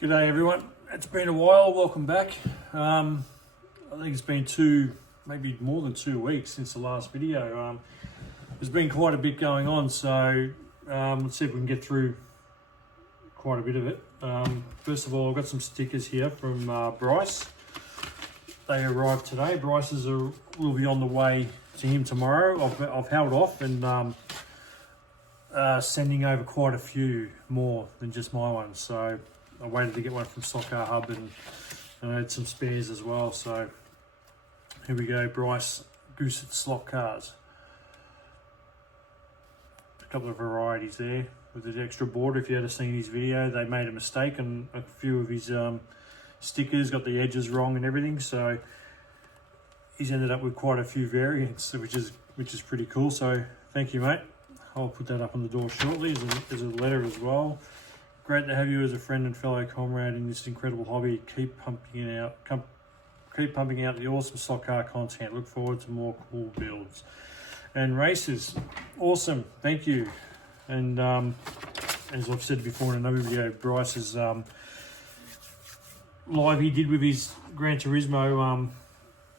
G'day everyone, it's been a while, welcome back. I think it's been maybe more than 2 weeks since the last video. There's been quite a bit going on, so let's see if we can get through quite a bit of it. First of all, I've got some stickers here from Bryce. They arrived today. Bryce's will be on the way to him tomorrow. I've held off and sending over quite a few more than just my ones, so I waited to get one from SLOTCAR Hub and I had some spares as well. So here we go, Bryce Goose at SLOTCARS. A couple of varieties there with the extra border. If you had seen his video, they made a mistake and a few of his stickers got the edges wrong and everything. So he's ended up with quite a few variants, which is pretty cool. So thank you, mate. I'll put that up on the door shortly. There's a letter as well. Great to have you as a friend and fellow comrade in this incredible hobby. Keep pumping out the awesome stock car content. Look forward to more cool builds and races. Awesome, thank you. And as I've said before in another video, Bryce's live he did with his Gran Turismo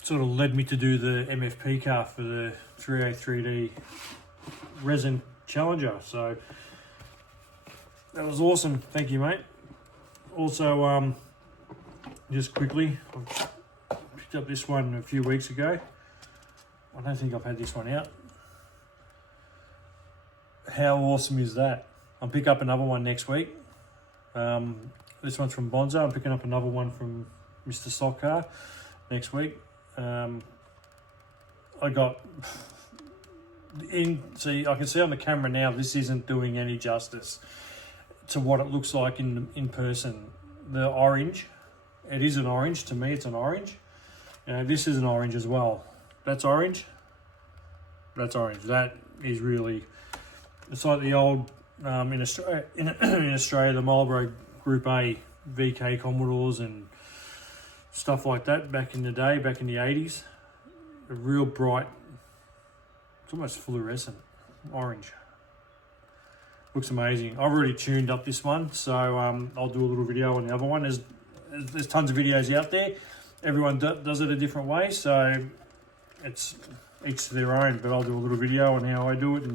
sort of led me to do the MFP car for the 3A3D resin Challenger. So that was awesome, thank you, mate. Also, just quickly, I picked up this one a few weeks ago. I don't think I've had this one out. How awesome is that? I'll pick up another one next week. This one's from Bonzo. I'm picking up another one from Mr. SLOTCAR next week. I can see on the camera now, this isn't doing any justice to what it looks like in person. The orange, it is an orange. To me, it's an orange. This is an orange as well. That's orange. That's orange. That is really, it's like the old, in Australia, the Marlboro Group A VK Commodores and stuff like that back in the day, back in the 80s. A real bright, it's almost fluorescent orange. Looks amazing. I've already tuned up this one, so I'll do a little video on the other one. There's tons of videos out there. Everyone does it a different way, so it's each to their own. But I'll do a little video on how I do it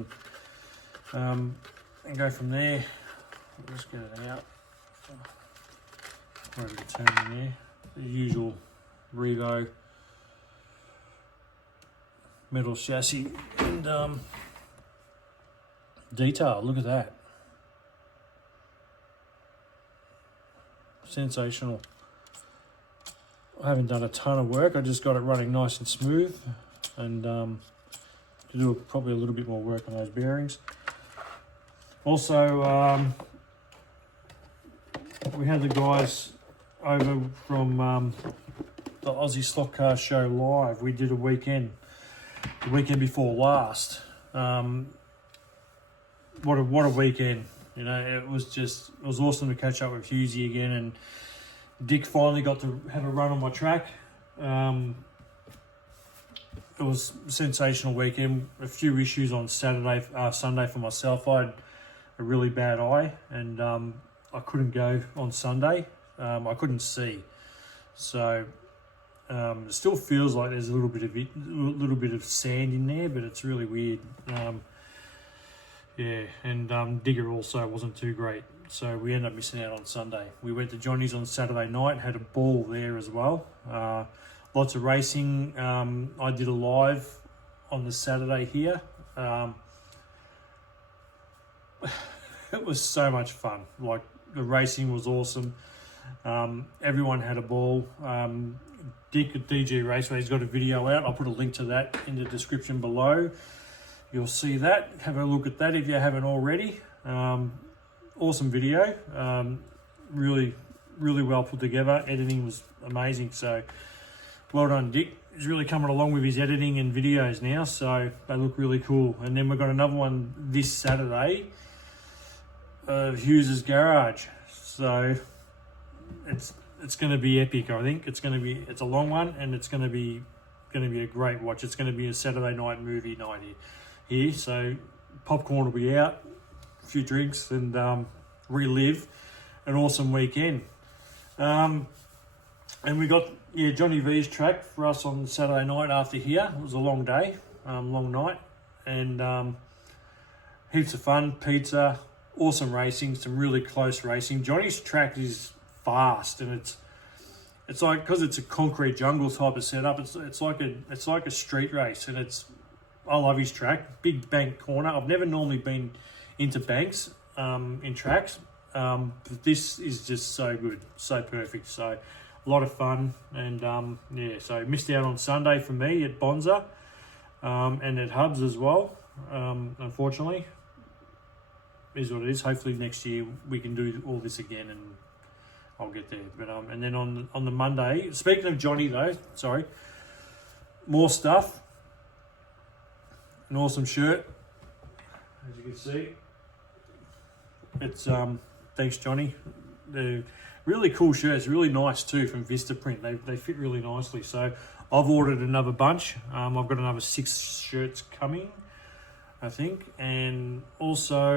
and go from there. I'll just get it out. Ready to turn in there. The usual Revo metal chassis and detail. Look at that. Sensational. I haven't done a ton of work. I just got it running nice and smooth, and to do probably a little bit more work on those bearings. Also, we had the guys over from the Aussie SLOTCARS show live. We did a weekend, the weekend before last. What a weekend, it was awesome to catch up with Hughesy again, and Dick finally got to have a run on my track. It was a sensational weekend. A few issues on Sunday for myself. I had a really bad eye, and I couldn't go on Sunday. I couldn't see, so it still feels like there's a little bit of sand in there, but it's really weird. Yeah, and Digger also wasn't too great, so we ended up missing out on Sunday. We went to Johnny's on Saturday night, had a ball there as well. Lots of racing. I did a live on the Saturday here. It was so much fun. Like, the racing was awesome. Everyone had a ball. Dick at DG Raceway's got a video out. I'll put a link to that in the description below. You'll see that. Have a look at that if you haven't already. Awesome video. Really well put together. Editing was amazing. So well done, Dick. He's really coming along with his editing and videos now. So they look really cool. And then we've got another one this Saturday of Hughes's Garage. So it's going to be epic. I think it's a long one, and it's going to be a great watch. It's going to be a Saturday night movie night here. So popcorn will be out, a few drinks, and relive an awesome weekend. And we got Johnny V's track for us on Saturday night after here. It was a long day, long night, and heaps of fun, pizza, awesome racing, some really close racing. Johnny's track is fast, and it's like, because it's a concrete jungle type of setup. It's like a street race, and I love his track. Big bank corner. I've never normally been into banks in tracks, but this is just so good, so perfect. So a lot of fun, and so missed out on Sunday for me at Bonza and at Hubs as well. Unfortunately, is what it is. Hopefully next year we can do all this again, and I'll get there. But and then on the Monday, speaking of Johnny though, sorry, more stuff. An awesome shirt, as you can see. It's thanks Johnny. They're really cool shirts, really nice too, from Vista Print. They fit really nicely. So I've ordered another bunch. I've got another 6 shirts coming, I think, and also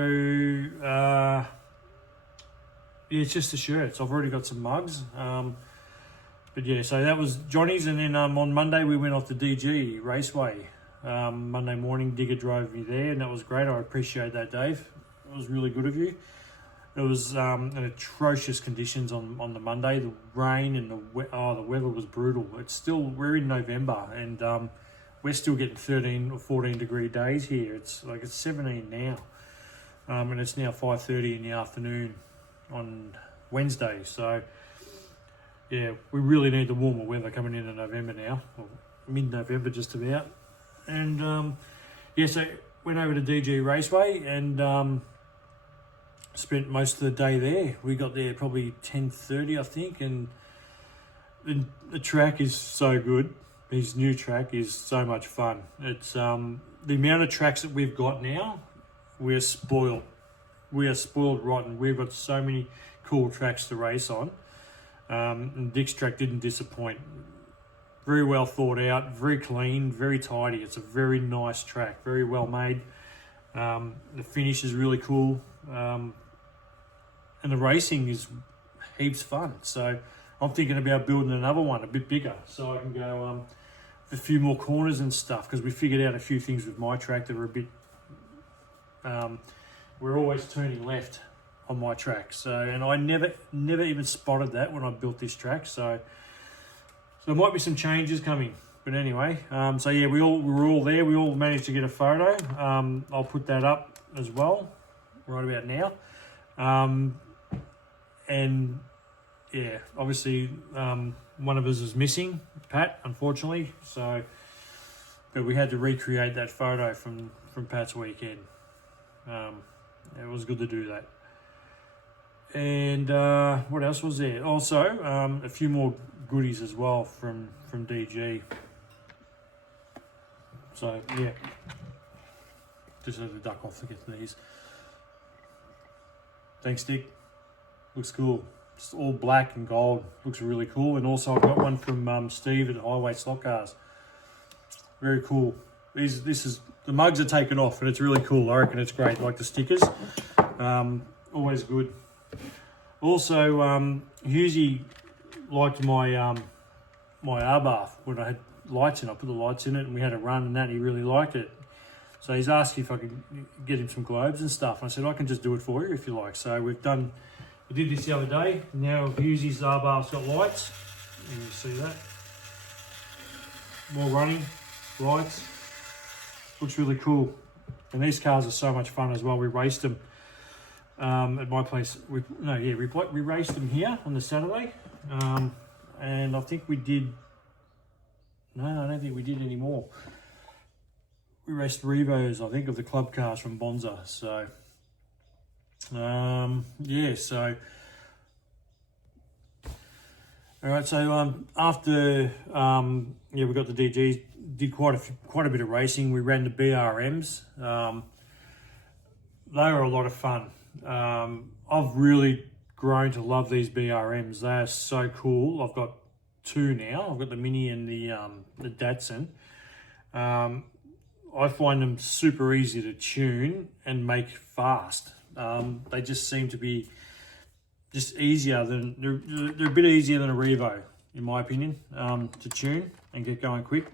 it's just the shirts. I've already got some mugs. But yeah, so that was Johnny's, and then on Monday we went off to DG Raceway. Monday morning, Digger drove me there, and that was great. I appreciate that, Dave. It was really good of you. It was in atrocious conditions on the Monday. The rain and the weather was brutal. We're in November, and we're still getting 13 or 14 degree days here. It's 17 now, and it's now 5:30 in the afternoon on Wednesday. So yeah, we really need the warmer weather coming into November now, or mid-November just about. And so went over to DG Raceway and spent most of the day there. We got there probably 10:30, I think, and the track is so good. His new track is so much fun. It's the amount of tracks that we've got now, we're spoiled. We are spoiled rotten. We've got so many cool tracks to race on. And Dick's track didn't disappoint. Very well thought out, very clean, very tidy. It's a very nice track, very well made. The finish is really cool. And the racing is heaps fun. So I'm thinking about building another one a bit bigger, so I can go a few more corners and stuff, because we figured out a few things with my track that were a bit... we're always turning left on my track. So, and I never even spotted that when I built this track. So there might be some changes coming. But anyway, so yeah, we were all there. We all managed to get a photo. I'll put that up as well right about now. And yeah, obviously one of us is missing, Pat, unfortunately. So, but we had to recreate that photo from Pat's weekend. It was good to do that. And what else was there? Also, a few more goodies as well from DG. So yeah, just had to duck off to get these. Thanks, Dick. Looks cool. It's all black and gold. Looks really cool. And also I've got one from Steve at Highway SLOTCARS. Very cool. The mugs are taken off, and it's really cool. I reckon it's great. Like the stickers. Always good. Also, Husey liked my my R-bath when I had lights in. I put the lights in it, and we had a run, and that he really liked it. So he's asked if I could get him some globes and stuff. And I said, I can just do it for you if you like. So we did this the other day. Now Husey's R-bath's got lights. You can see that. More running, lights. Looks really cool. And these cars are so much fun as well. We raced them at my place. We raced them here on the Saturday. And I think we did... No, I don't think we did any more. We raced Revos, I think, of the club cars from Bonza. So, yeah, so... All right, so after, we got the DGs, did quite a bit of racing. We ran the BRMs. They were a lot of fun. I've really grown to love these BRMs. They are so cool. I've got 2 now. I've got the Mini and the Datsun. I find them super easy to tune and make fast. They just seem to be just easier than they're a bit easier than a Revo, in my opinion, to tune and get going quick.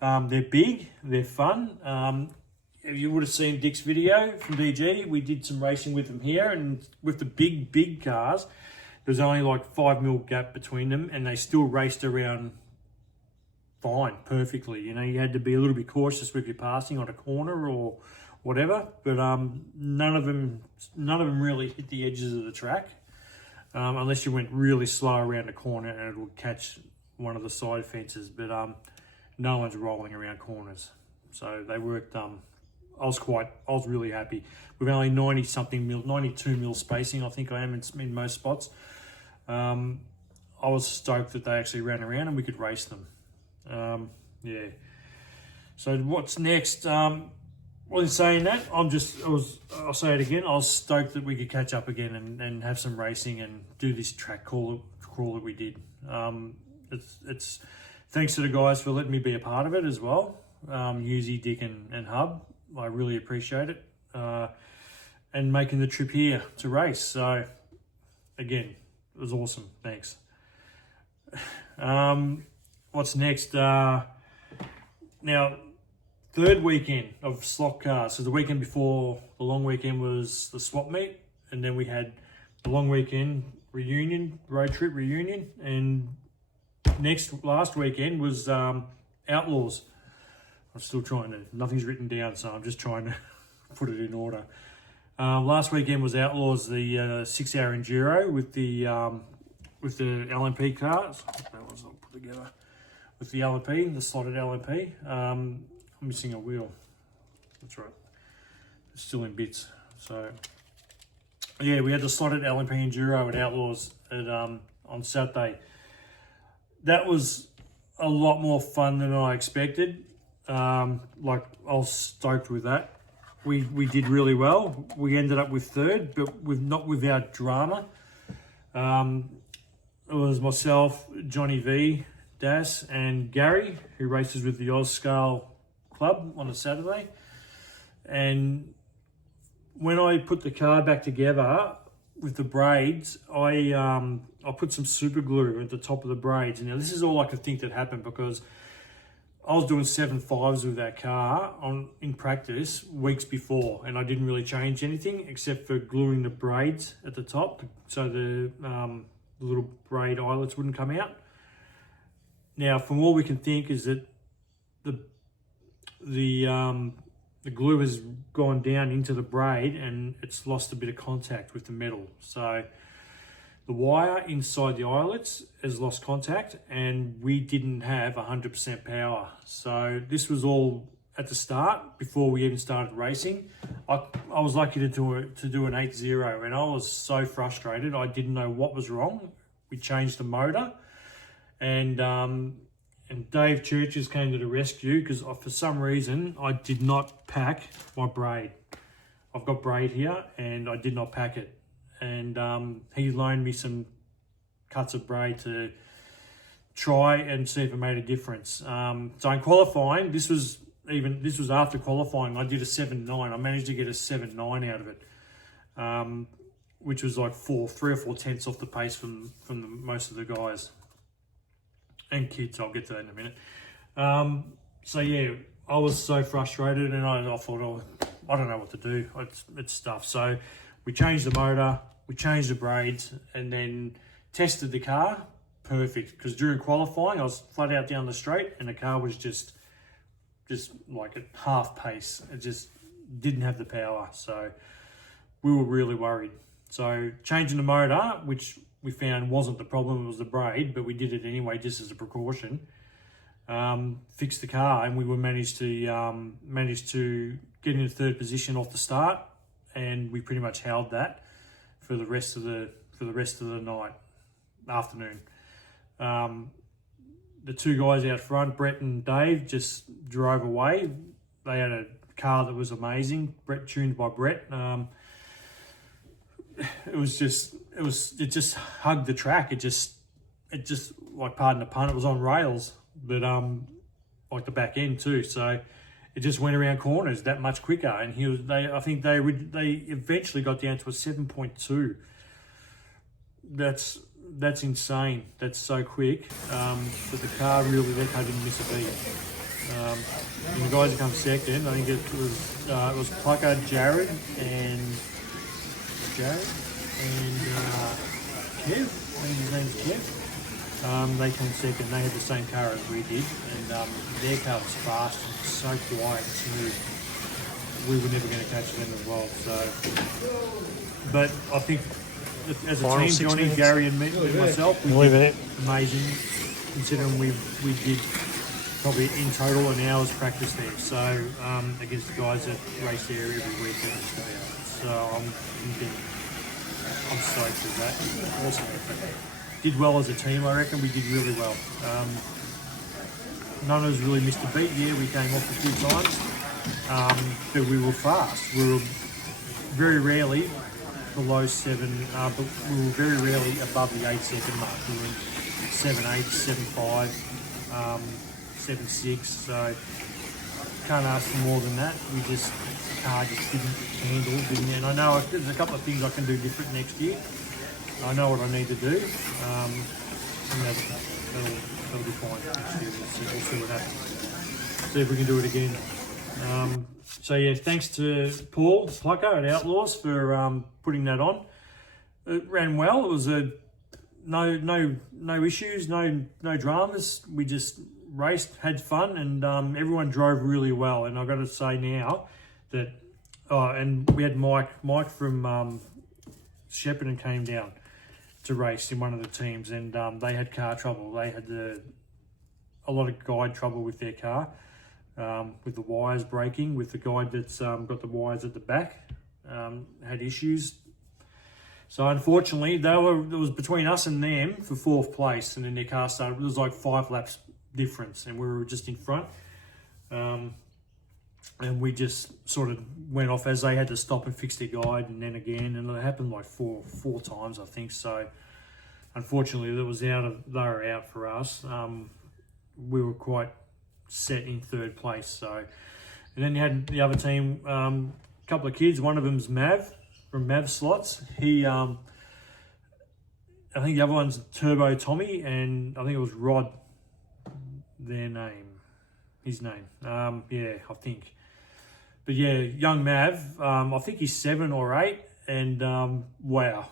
They're big, they're fun. If you would have seen Dick's video from DG, we did some racing with them here, and with the big cars, there's only like 5mm gap between them, and they still raced around fine, perfectly. You know, you had to be a little bit cautious with your passing on a corner or whatever, but none of them really hit the edges of the track, unless you went really slow around the corner and it would catch one of the side fences. But no one's rolling around corners, so they worked. I was really happy with only 92mm spacing. I think I am in most spots. I was stoked that they actually ran around and we could race them. Yeah. So what's next? Well, in saying that, I'll say it again. I was stoked that we could catch up again and have some racing and do this track crawl that we did. It's thanks to the guys for letting me be a part of it as well. Yuzi, Dick, and Hub. I really appreciate it. And making the trip here to race. So again, it was awesome. Thanks. What's next? Now, third weekend of SLOTCARS. So the weekend before the long weekend was the swap meet, and then we had the long weekend road trip reunion, and last weekend was Outlaws. I'm still trying to, nothing's written down, so I'm just trying to put it in order. Last weekend was Outlaws, the 6-hour enduro with the LMP cars. That was all put together with the LMP, the slotted LMP. I'm missing a wheel. That's right. It's still in bits. So yeah, we had the slotted LMP enduro at Outlaws on Saturday. That was a lot more fun than I expected. Like, I was stoked with that. We did really well. We ended up with third, but not without drama. It was myself, Johnny V, Das, and Gary, who races with the Aussie Club on a Saturday. And when I put the car back together with the braids, I put some super glue at the top of the braids. Now, this is all I could think that happened because I was doing 7.5s with that car in practice weeks before, and I didn't really change anything except for gluing the braids at the top so the little braid eyelets wouldn't come out. Now, from all we can think is that the glue has gone down into the braid and it's lost a bit of contact with the metal. So the wire inside the eyelets has lost contact, and we didn't have 100% power. So this was all at the start before we even started racing. I was lucky to do an 8.0, and I was so frustrated. I didn't know what was wrong. We changed the motor, and Dave Churches came to the rescue because for some reason I did not pack my braid. I've got braid here, and I did not pack it. And he loaned me some cuts of braid to try and see if it made a difference. So in qualifying, this was after qualifying, I did a 7.9. I managed to get a 7.9 out of it, which was like 3 or 4 tenths off the pace from most of the guys and kids. I'll get to that in a minute. So yeah, I was so frustrated, and I thought, oh, I don't know what to do. It's stuff. So we changed the motor, we changed the braids, and then tested the car. Perfect, because during qualifying, I was flat out down the straight, and the car was just like at half pace. It just didn't have the power, so we were really worried. So changing the motor, which we found wasn't the problem, it was the braid, but we did it anyway just as a precaution. Fixed the car, and we managed to get in the third position off the start, and we pretty much held that for the rest of the afternoon. The two guys out front, Brett and Dave, just drove away. They had a car that was amazing. Brett tuned by Brett. It just hugged the track. It just like, pardon the pun, it was on rails, but like the back end too. So it just went around corners that much quicker. And I think they eventually got down to a 7.2 that's insane. That's so quick. But the car really, that car didn't miss a beat. And the guys that come second, I think it was Plucker, Jared and Kev. I think his name's Kev. They came second. They had the same car as we did, and their car was fast and so quiet and smooth. We were never going to catch them as well. So, but I think as a team, Johnny, minutes. Gary, and me, myself, we did amazing. Considering we did probably in total an hour's practice there. So against the guys that race there every week in Australia. So I'm stoked with that. Awesome. Did well as a team, I reckon. We did really well. None of us really missed a beat. Yeah, we came off a few times, but we were fast. We were very rarely below 7, but we were very rarely above the 8-second mark. We were 7.8, 7.5, 7.6. So can't ask for more than that. We just the car just didn't. And I know there's a couple of things I can do different next year. I know what I need to do, and that'll be fine next year. We'll see what happens. See if we can do it again. So yeah, thanks to Paul Plucker at Outlaws for putting that on. It ran well. It was no issues, no dramas. We just raced, had fun, and everyone drove really well. And I've got to say now that and we had Mike from Shepparton came down to race in one of the teams, and they had car trouble. They had a lot of guide trouble with their car, with the wires breaking, with the guide that's got the wires at the back, had issues. So unfortunately, it was between us and them for 4th place, and then their car started. It was like 5 laps difference, and we were just in front. And we just sort of went off as they had to stop and fix their guide, and then again, and it happened like four times, I think. So unfortunately, they were out for us. We were quite set in 3rd place. So, and then you had the other team, a couple of kids. One of them's Mav from Mav Slots. He, I think the other one's Turbo Tommy, and I think it was Rod. His name. Yeah, I think. But yeah, young Mav, I think he's 7 or 8, and wow.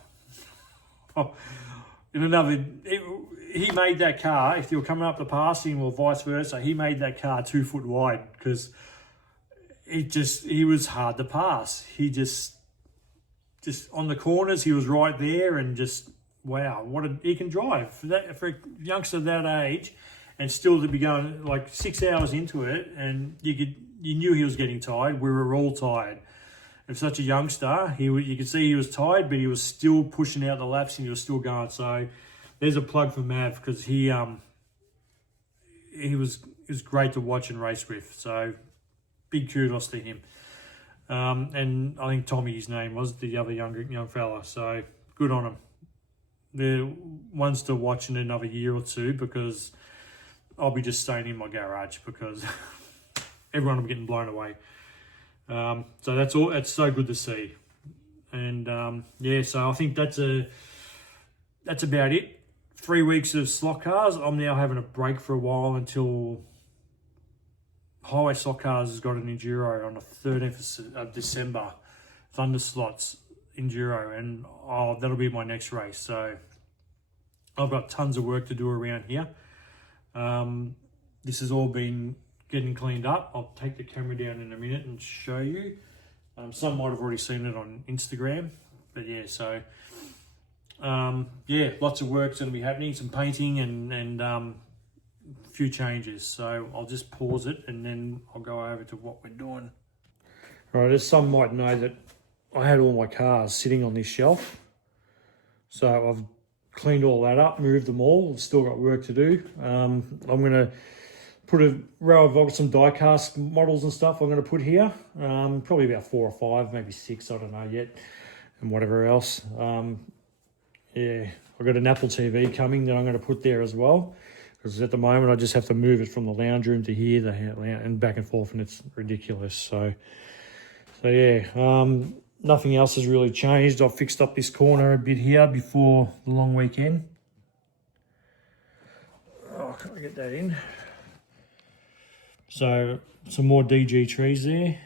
He made that car, if you were coming up to pass him or vice versa, he made that car 2 foot wide because he was hard to pass. He just on the corners, he was right there, and just, wow, he can drive. For a youngster that age, and still to be going like 6 hours into it, and you knew he was getting tired. We were all tired. And such a youngster, you could see he was tired, but he was still pushing out the laps, and he was still going. So there's a plug for Mav, because he was great to watch and race with. So big kudos to him. And I think Tommy, his name was, the other young fella. So good on him. The ones to watch in another year or two, because I'll be just staying in my garage because everyone will be getting blown away. So that's all. It's so good to see. And yeah, so I think that's about it. 3 weeks of slot cars. I'm now having a break for a while until Highway Slot Cars has got an enduro on the 13th of December. Thunder Slots enduro, and that'll be my next race. So I've got tons of work to do around here. This has all been getting cleaned up. I'll take the camera down in a minute and show you. Some might have already seen it on Instagram, but yeah, so yeah, lots of work's going to be happening, some painting and a few changes. So I'll just pause it and then I'll go over to what we're doing. All right, as some might know, that I had all my cars sitting on this shelf. So I've cleaned all that up, moved them all. I've still got work to do. I'm going to put a row of some die-cast models and stuff I'm going to put here. Probably about 4 or 5, maybe 6, I don't know yet, and whatever else. Yeah, I've got an Apple TV coming that I'm going to put there as well, because at the moment I just have to move it from the lounge room to here and back and forth, and it's ridiculous. So yeah, nothing else has really changed. I've fixed up this corner a bit here before the long weekend. Oh, can I get that in? So some more DG trees there.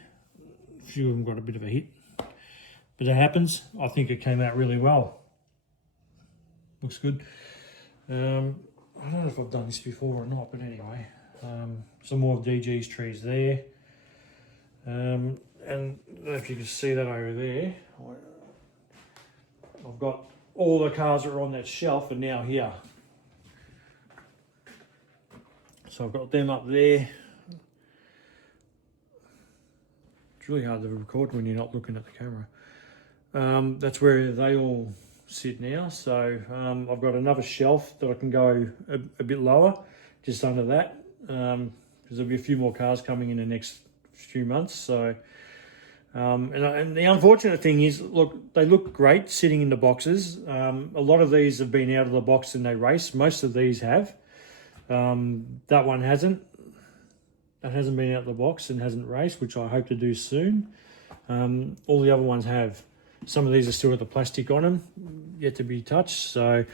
A few of them got a bit of a hit, but it happens. I think it came out really well. Looks good. I don't know if I've done this before or not, but anyway, some more of DG's trees there. And I don't know if you can see that over there. I've got all the cars that are on that shelf are now here. So I've got them up there. It's really hard to record when you're not looking at the camera. That's where they all sit now. So I've got another shelf that I can go a bit lower, just under that, because there'll be a few more cars coming in the next few months. So and the unfortunate thing is, look, they look great sitting in the boxes. A lot of these have been out of the box and they race. Most of these have. That one hasn't. That hasn't been out of the box and hasn't raced, which I hope to do soon. All the other ones have. Some of these are still got the plastic on them, yet to be touched. So,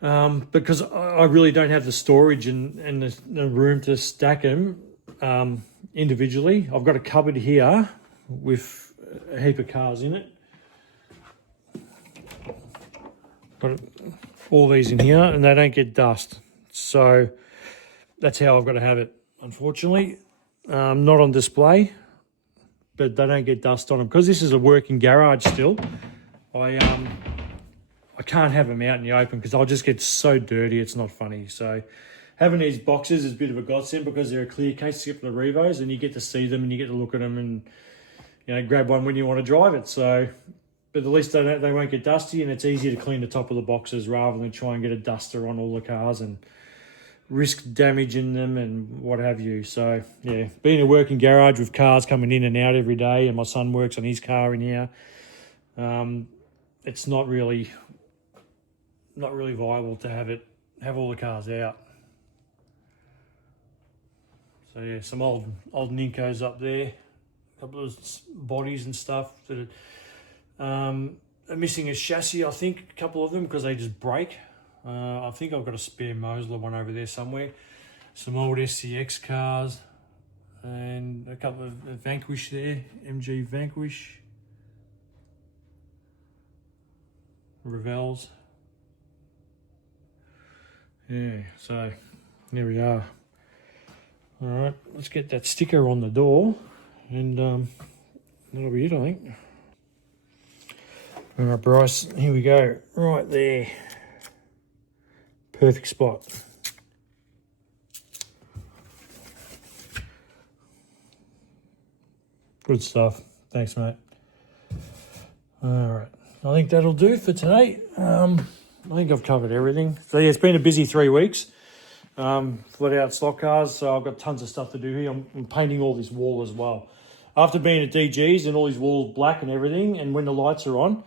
because I really don't have the storage and the room to stack them individually. I've got a cupboard here with a heap of cars in it. Got all these in here, and they don't get dust. So that's how I've got to have it. Unfortunately, not on display, but they don't get dust on them because this is a working garage still. I can't have them out in the open because I'll just get so dirty. It's not funny. So having these boxes is a bit of a godsend because they're a clear case except for the Revos, and you get to see them and you get to look at them and, you know, grab one when you want to drive it. So, but at least they won't get dusty, and it's easier to clean the top of the boxes rather than try and get a duster on all the cars and risk damaging them and what have you. So yeah, being a working garage with cars coming in and out every day, and my son works on his car in here, it's not really viable to have all the cars out. So yeah, some old Ninkos up there, a couple of bodies and stuff that are missing a chassis, I think, a couple of them, because they just break. I think I've got a spare Mosler one over there somewhere. Some old SCX cars and a couple of Vanquish there, MG Vanquish. Revels. Yeah, so there we are. All right, let's get that sticker on the door, and that'll be it, I think. All right, Bryce, here we go, right there. Perfect spot. Good stuff. Thanks, mate. All right, I think that'll do for today. I think I've covered everything. So yeah, it's been a busy 3 weeks. Flat out slot cars, so I've got tons of stuff to do here. I'm painting all this wall as well. After being at DG's and all these walls black and everything, and when the lights are on,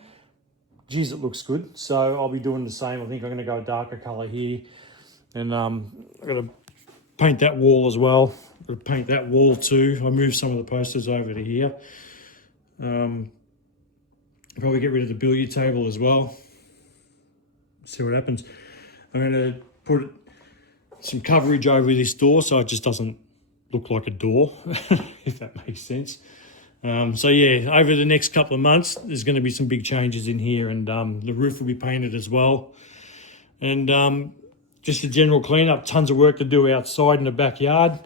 geez, it looks good. So I'll be doing the same. I think I'm going to go a darker colour here. And I'm going to paint that wall as well. I'm going to paint that wall too. I moved some of the posters over to here. Probably get rid of the billiard table as well. See what happens. I'm going to put some coverage over this door so it just doesn't look like a door, if that makes sense. So yeah, over the next couple of months, there's going to be some big changes in here, and the roof will be painted as well. And just a general cleanup, tons of work to do outside in the backyard.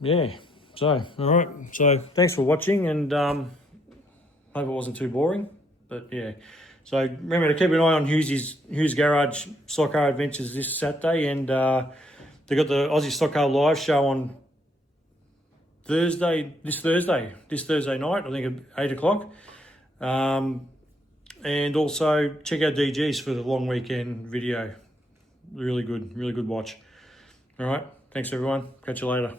Yeah, so, all right. So thanks for watching, and hope it wasn't too boring, but yeah. So remember to keep an eye on Hugh's Garage Slot Car Adventures this Saturday, and they've got the Aussie Slot Car Live show on this Thursday night, I think at 8 o'clock. And also check out DG's for the long weekend video. Really good watch. All right, thanks everyone. Catch you later.